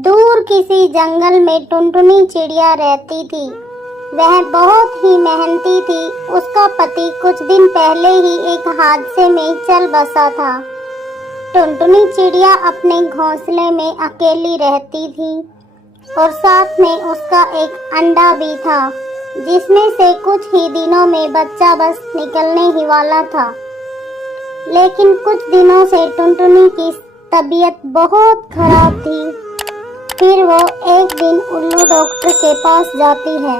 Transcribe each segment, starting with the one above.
दूर किसी जंगल में टुनटुनी चिड़िया रहती थी। वह बहुत ही मेहनती थी। उसका पति कुछ दिन पहले ही एक हादसे में चल बसा था। टुनटुनी चिड़िया अपने घोंसले में अकेली रहती थी और साथ में उसका एक अंडा भी था, जिसमें से कुछ ही दिनों में बच्चा बस निकलने ही वाला था। लेकिन कुछ दिनों से टुनटुनी की तबीयत बहुत खराब थी। फिर वो एक दिन उल्लू डॉक्टर के पास जाती है।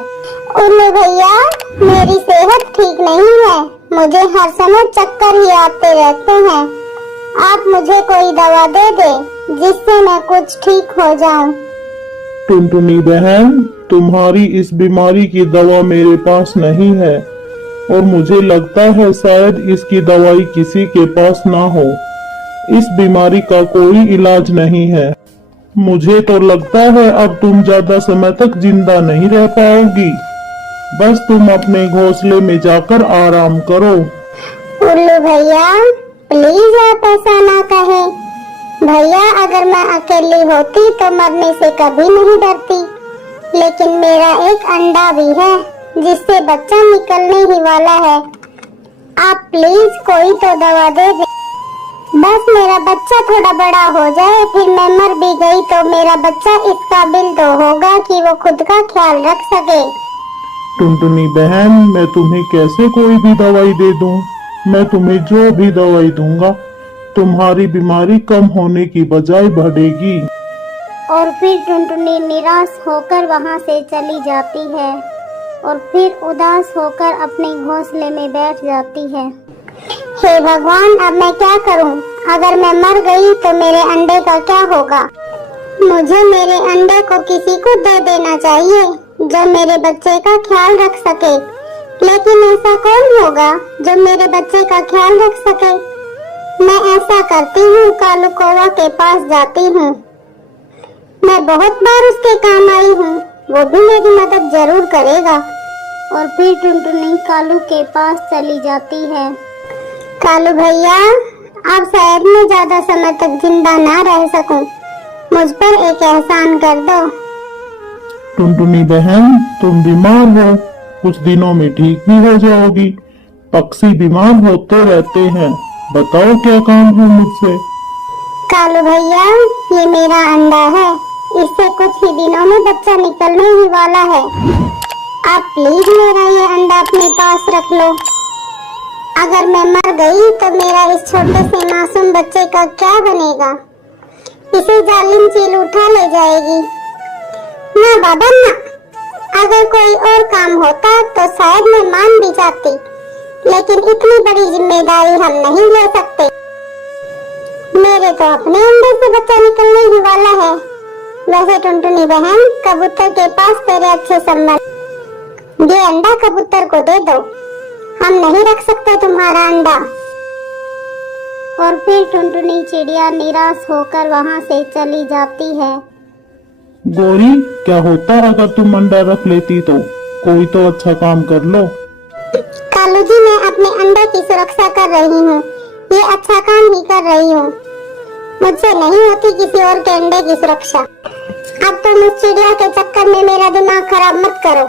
उल्लू भैया, मेरी सेहत ठीक नहीं है। मुझे हर समय चक्कर ही आते रहते हैं। आप मुझे कोई दवा दे दे जिससे मैं कुछ ठीक हो जाऊं। टुनटुनी बहन, तुम्हारी इस बीमारी की दवा मेरे पास नहीं है और मुझे लगता है शायद इसकी दवाई किसी के पास ना हो। इस बीमारी का कोई इलाज नहीं है। मुझे तो लगता है अब तुम ज्यादा समय तक जिंदा नहीं रह पाओगी। बस तुम अपने घोंसले में जाकर आराम करो। उल्लू भैया, प्लीज आप ऐसा ना कहें। भैया, अगर मैं अकेली होती तो मरने से कभी नहीं डरती। लेकिन मेरा एक अंडा भी है जिससे बच्चा निकलने ही वाला है। आप प्लीज कोई तो दवा दे दे। बस मेरा बच्चा थोड़ा बड़ा हो जाए, फिर मैं मर भी गई तो मेरा बच्चा इस काबिल तो होगा कि वो खुद का ख्याल रख सके। टुनटुनी बहन, मैं तुम्हें कैसे कोई भी दवाई दे दूं? मैं तुम्हें जो भी दवाई दूंगा, तुम्हारी बीमारी कम होने की बजाय बढ़ेगी। और फिर टुनटुनी निराश होकर वहां से चली जाती है और फिर उदास होकर अपने घोंसले में बैठ जाती है। हे भगवान, अब मैं क्या करूं? अगर मैं मर गई तो मेरे अंडे का क्या होगा? मुझे मेरे अंडे को किसी को दे देना चाहिए जो मेरे बच्चे का ख्याल रख सके। लेकिन ऐसा कौन होगा जो मेरे बच्चे का ख्याल रख सके? मैं ऐसा करती हूँ, कालू कौवा के पास जाती हूँ। मैं बहुत बार उसके काम आई हूँ, वो भी मेरी मदद जरूर करेगा। और फिर टुनटुनी कालू के पास चली जाती है। कालू भैया, आप शायद मैं ज्यादा समय तक जिंदा ना रह सकूं। मुझ पर एक एहसान कर दो। टुनटुनी बहन, तुम बीमार हो, कुछ दिनों में ठीक भी हो जाओगी। पक्षी बीमार होते रहते हैं। बताओ क्या काम है मुझसे? कालू भैया, ये मेरा अंडा है। इससे कुछ ही दिनों में बच्चा निकलने ही वाला है। आप प्लीज मेरा ये अंडा अपने पास रख लो। अगर मैं मर गई तो मेरा इस छोटे से मासूम बच्चे का क्या बनेगा? इसे जालिम चील उठा ले जाएगी। ना बाबा ना, अगर कोई और काम होता तो शायद मैं मान भी जाती, लेकिन इतनी बड़ी जिम्मेदारी हम नहीं ले सकते। मेरे तो अपने अंदर से बच्चा निकलने ही वाला है। वैसे टुनटुनी बहन, कबूतर के पास तेरे अच्छे संबंध। ये अंडा कबूतर को दे दो, हम नहीं रख सकते तुम्हारा अंडा। और फिर टुनटुनी चिड़िया निराश होकर वहाँ से चली जाती है। गौरी, क्या होता अगर तुम अंडा रख लेती तो? कोई तो अच्छा काम कर लो। कालू जी, मैं अपने अंडे की सुरक्षा कर रही हूँ। ये अच्छा काम ही कर रही हूँ। मुझसे नहीं होती किसी और के अंडे की सुरक्षा। अब तुम उस चिड़िया के चक्कर में मेरा दिमाग खराब मत करो।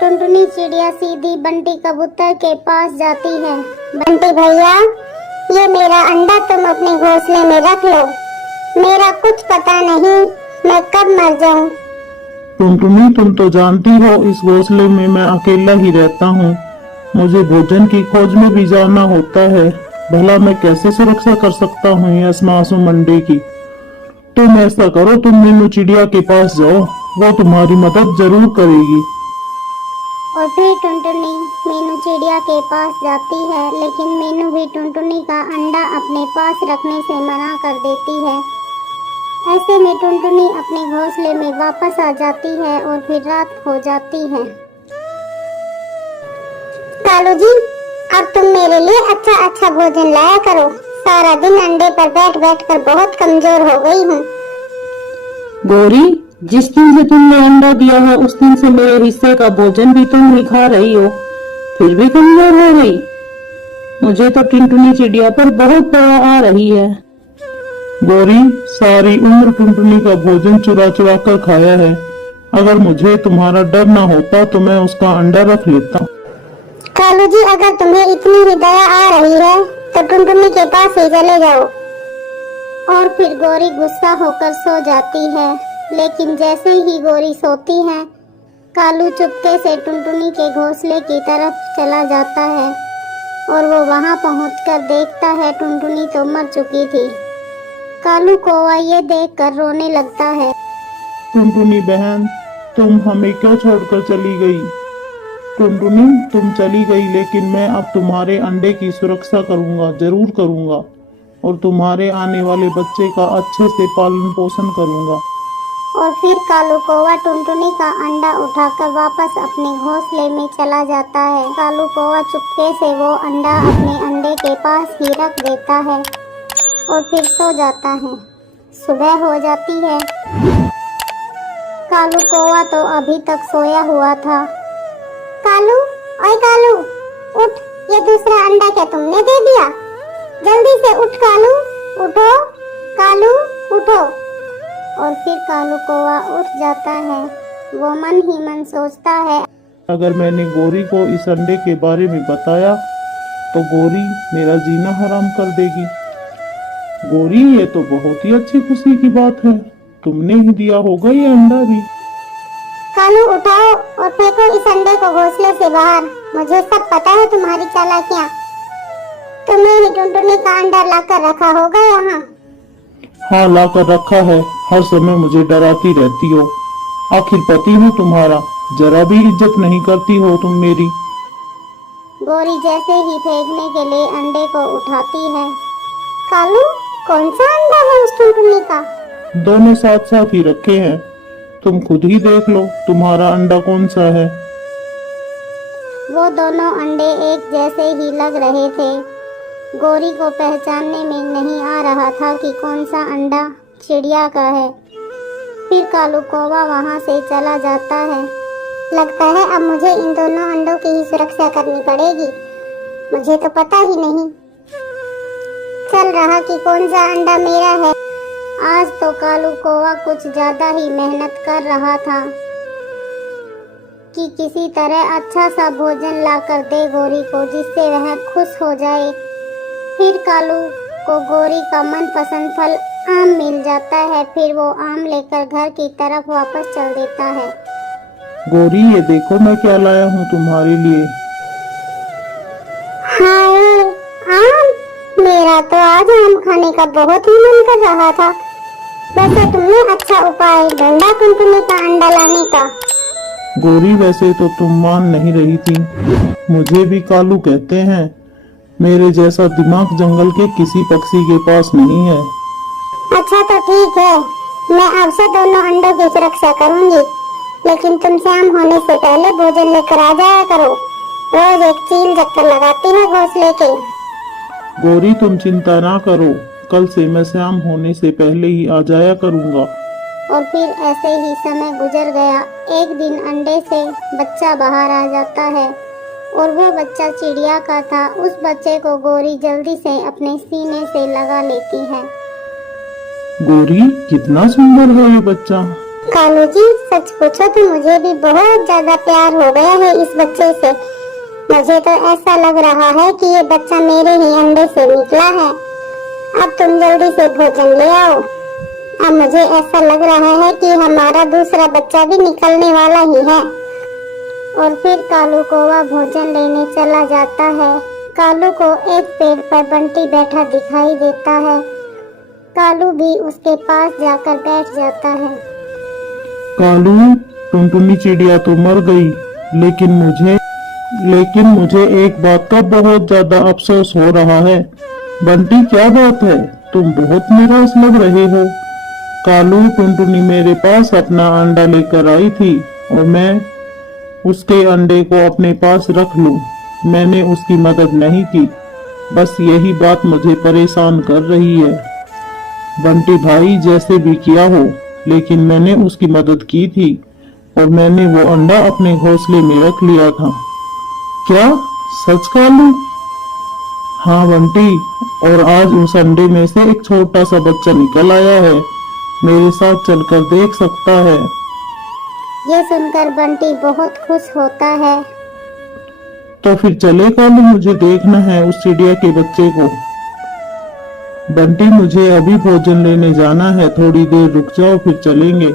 टुनटुनी चिड़िया सीधी बंटी कबूतर के पास जाती है। बंटी भैया, ये मेरा अंडा तुम अपने घोंसले में रख लो। मेरा कुछ पता नहीं मैं कब मर जाऊं। टुनटुनी, तुम तो जानती हो इस घोंसले में मैं अकेला ही रहता हूँ। मुझे भोजन की खोज में भी जाना होता है। भला मैं कैसे सुरक्षा कर सकता हूँ इस मासूम अंडे की? तुम ऐसा करो, तुम मीनू चिड़िया के पास जाओ, वो तुम्हारी मदद जरूर करेगी। और फिर टुनटुनी मीनू चिड़िया के पास जाती है, लेकिन मीनू भी टुनटुनी का अंडा अपने पास रखने से मना कर देती है। ऐसे में टुनटुनी अपने घोंसले में वापस आ जाती है और फिर रात हो जाती है। कालू जी, अब तुम मेरे लिए अच्छा अच्छा भोजन लाया करो। सारा दिन अंडे पर बैठ बैठ कर बहुत कमजोर हो गई हूँ। गौरी, जिस दिन से तुमने अंडा दिया है उस दिन से मेरे हिस्से का भोजन भी तुम नहीं खा रही हो, फिर भी कमजोर हो गई। मुझे तो टुनटुनी चिड़िया पर बहुत दया आ रही है। गौरी, सारी उम्र टुनटुनी का भोजन चुरा चुरा कर खाया है। अगर मुझे तुम्हारा डर ना होता तो मैं उसका अंडा रख लेता। कालू जी, अगर तुम्हें इतनी ही दया आ रही है तो टुनटुनी के पास ही चले जाओ। और फिर गौरी गुस्सा होकर सो जाती है। लेकिन जैसे ही गौरी सोती है, कालू चुपके से टुनटुनी के घोंसले की तरफ चला जाता है और वो वहां पहुंचकर देखता है टुनटुनी तो मर चुकी थी। कालू कौवा ये देखकर रोने लगता है। टुनटुनी बहन, तुम हमें क्यों छोड़कर चली गई? टुनटुनी, तुम चली गई, लेकिन मैं अब तुम्हारे अंडे की सुरक्षा करूंगा, जरूर करूंगा, और तुम्हारे आने वाले बच्चे का अच्छे से पालन पोषण करूंगा। और फिर कालू कौवा टुनटुनी का अंडा उठाकर वापस अपने घोंसले में चला जाता है। कालू कौवा चुपके से वो अंडा अपने अंडे के पास ही रख देता है और फिर सो जाता है। सुबह हो जाती है। कालू कौवा तो अभी तक सोया हुआ था। कालू, ओए कालू, उठ, ये दूसरा अंडा क्या तुमने दे दिया? जल्दी से उठ कालू, उठो कालू, उठो। और फिर कालू कौवा उठ जाता है। वो मन ही मन सोचता है, अगर मैंने गौरी को इस अंडे के बारे में बताया तो गौरी मेरा जीना हराम कर देगी। गौरी, ये तो बहुत ही अच्छी खुशी की बात है, तुमने ही दिया होगा ये अंडा भी। कालू उठाओ और फेंको इस अंडे को घोंसले से बाहर। मुझे सब पता है तुम्हारी चालाकियां। तुमने ही टुनटुनी का अंडा लाकर रखा होगा यहाँ। हाँ, लाकर रखा है। हर समय मुझे डराती रहती हो। आखिर पति हूँ तुम्हारा, जरा भी इज्जत नहीं करती हो तुम मेरी। गौरी जैसे ही फेंकने के लिए अंडे को उठाती है। कालू, कौन सा अंडा है उस टुनटुनी का? दोनों साथ साथ ही रखे हैं, तुम खुद ही देख लो तुम्हारा अंडा कौन सा है। वो दोनों अंडे एक जैसे ही लग रहे थे। गौरी को पहचानने में नहीं आ रहा था कि कौन सा अंडा चिड़िया का है। फिर कालू कौवा वहां से चला जाता है। लगता है अब मुझे इन दोनों अंडों की ही सुरक्षा करनी पड़ेगी। मुझे तो पता ही नहीं चल रहा कि कौन सा अंडा मेरा है। आज तो कालू कौवा कुछ ज्यादा ही मेहनत कर रहा था कि किसी तरह अच्छा सा भोजन लाकर दे गौरी को, जिससे वह खुश हो जाए। फिर कालू को गौरी का मनपसंद फल आम मिल जाता है। फिर वो आम लेकर घर की तरफ वापस चल देता है। गौरी, ये देखो मैं क्या लाया हूँ तुम्हारे लिए। हाय, आम! मेरा तो आज आम खाने का बहुत ही मन कर रहा था। वैसे तुमने अच्छा उपाय ढूंढा टुनटुनी का अंडा लाने का। गौरी, वैसे तो तुम मान नहीं रही थी। मुझे भी कालू कहते हैं। मेरे जैसा दिमाग जंगल के किसी पक्षी के पास नहीं है। अच्छा तो ठीक है, मैं अब से दोनों अंडों की सुरक्षा करूंगी। लेकिन तुम शाम होने से पहले भोजन लेकर आ जाया करो। रोज एक चील चक्कर लगाती है घोंसले के। गौरी, तुम चिंता ना करो, कल से मैं शाम होने से पहले ही आ जाया करूंगा। और फिर ऐसे ही समय गुजर गया। एक दिन अंडे से बच्चा बाहर आ जाता है और वो बच्चा चिड़िया का था। उस बच्चे को गौरी जल्दी से अपने सीने से लगा लेती है। गौरी, कितना सुंदर है ये बच्चा। कालू जी, सच पूछो तो मुझे भी बहुत ज्यादा प्यार हो गया है इस बच्चे से। मुझे तो ऐसा लग रहा है कि ये बच्चा मेरे ही अंडे से निकला है। अब तुम जल्दी से भोजन ले आओ। अब मुझे ऐसा लग रहा है कि हमारा दूसरा बच्चा भी निकलने वाला ही है। और फिर कालू कौवा भोजन लेने चला जाता है। कालू को एक पेड़ पर बंटी बैठा दिखाई देता है। कालू भी उसके पास जाकर बैठ जाता है। कालू, टुनटुनी चिड़िया तो मर गई, लेकिन मुझे एक बात का बहुत ज्यादा अफसोस हो रहा है। बंटी, क्या बात है? तुम बहुत निराश लग रहे हो। कालू, टुनटुनी मेरे पास अपना अंडा लेकर आई थी और मैं उसके अंडे को अपने पास रख लूं। मैंने उसकी मदद नहीं की, बस यही बात मुझे परेशान कर रही है। बंटी भाई, जैसे भी किया हो, लेकिन मैंने उसकी मदद की थी और मैंने वो अंडा अपने घोंसले में रख लिया था। क्या सच कालू? हाँ बंटी, और आज उस अंडे में से एक छोटा सा बच्चा निकल आया है। मेरे साथ चलकर देख सकता है। ये सुनकर बंटी बहुत खुश होता है। तो फिर चले कालू, मुझे देखना है उस चिड़िया के बच्चे को। बंटी, मुझे अभी भोजन लेने जाना है, थोड़ी देर रुक जाओ फिर चलेंगे।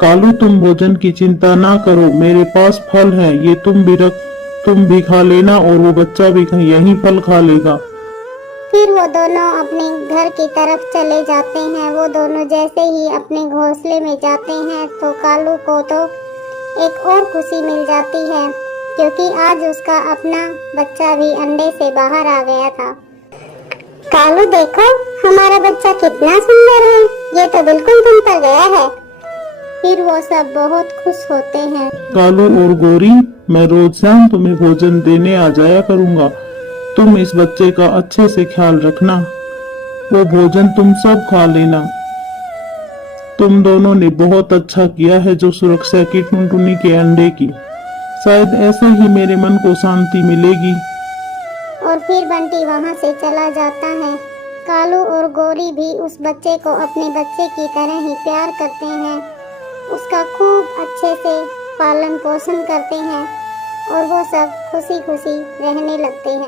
कालू, तुम भोजन की चिंता ना करो, मेरे पास फल है, ये तुम भी खा लेना और वो बच्चा भी यही फल खा लेगा। फिर वो दोनों अपने घर की तरफ चले जाते हैं। वो दोनों जैसे ही अपने घोंसले में जाते हैं तो कालू को तो एक और खुशी मिल जाती है, क्योंकि आज उसका अपना बच्चा भी अंडे से बाहर आ गया था। कालू देखो, हमारा बच्चा कितना सुंदर है, ये तो बिल्कुल तुम पर गया है। फिर वो सब बहुत खुश होते हैं। कालू और गोरी, मैं रोज शाम तुम्हें भोजन देने आ जाया करूंगा। तुम इस बच्चे का अच्छे से ख्याल रखना, वो भोजन तुम सब खा लेना। तुम दोनों ने बहुत अच्छा किया है जो सुरक्षा की टुनटुनी के अंडे की। शायद ऐसे ही मेरे मन को शांति मिलेगी। और फिर बंटी वहाँ से चला जाता है। कालू और गोरी भी उस बच्चे को अपने बच्चे की तरह ही प्यार करते हैं, उसका खूब अच्छे से पालन पोषण करते हैं और वो सब खुशी खुशी रहने लगते हैं।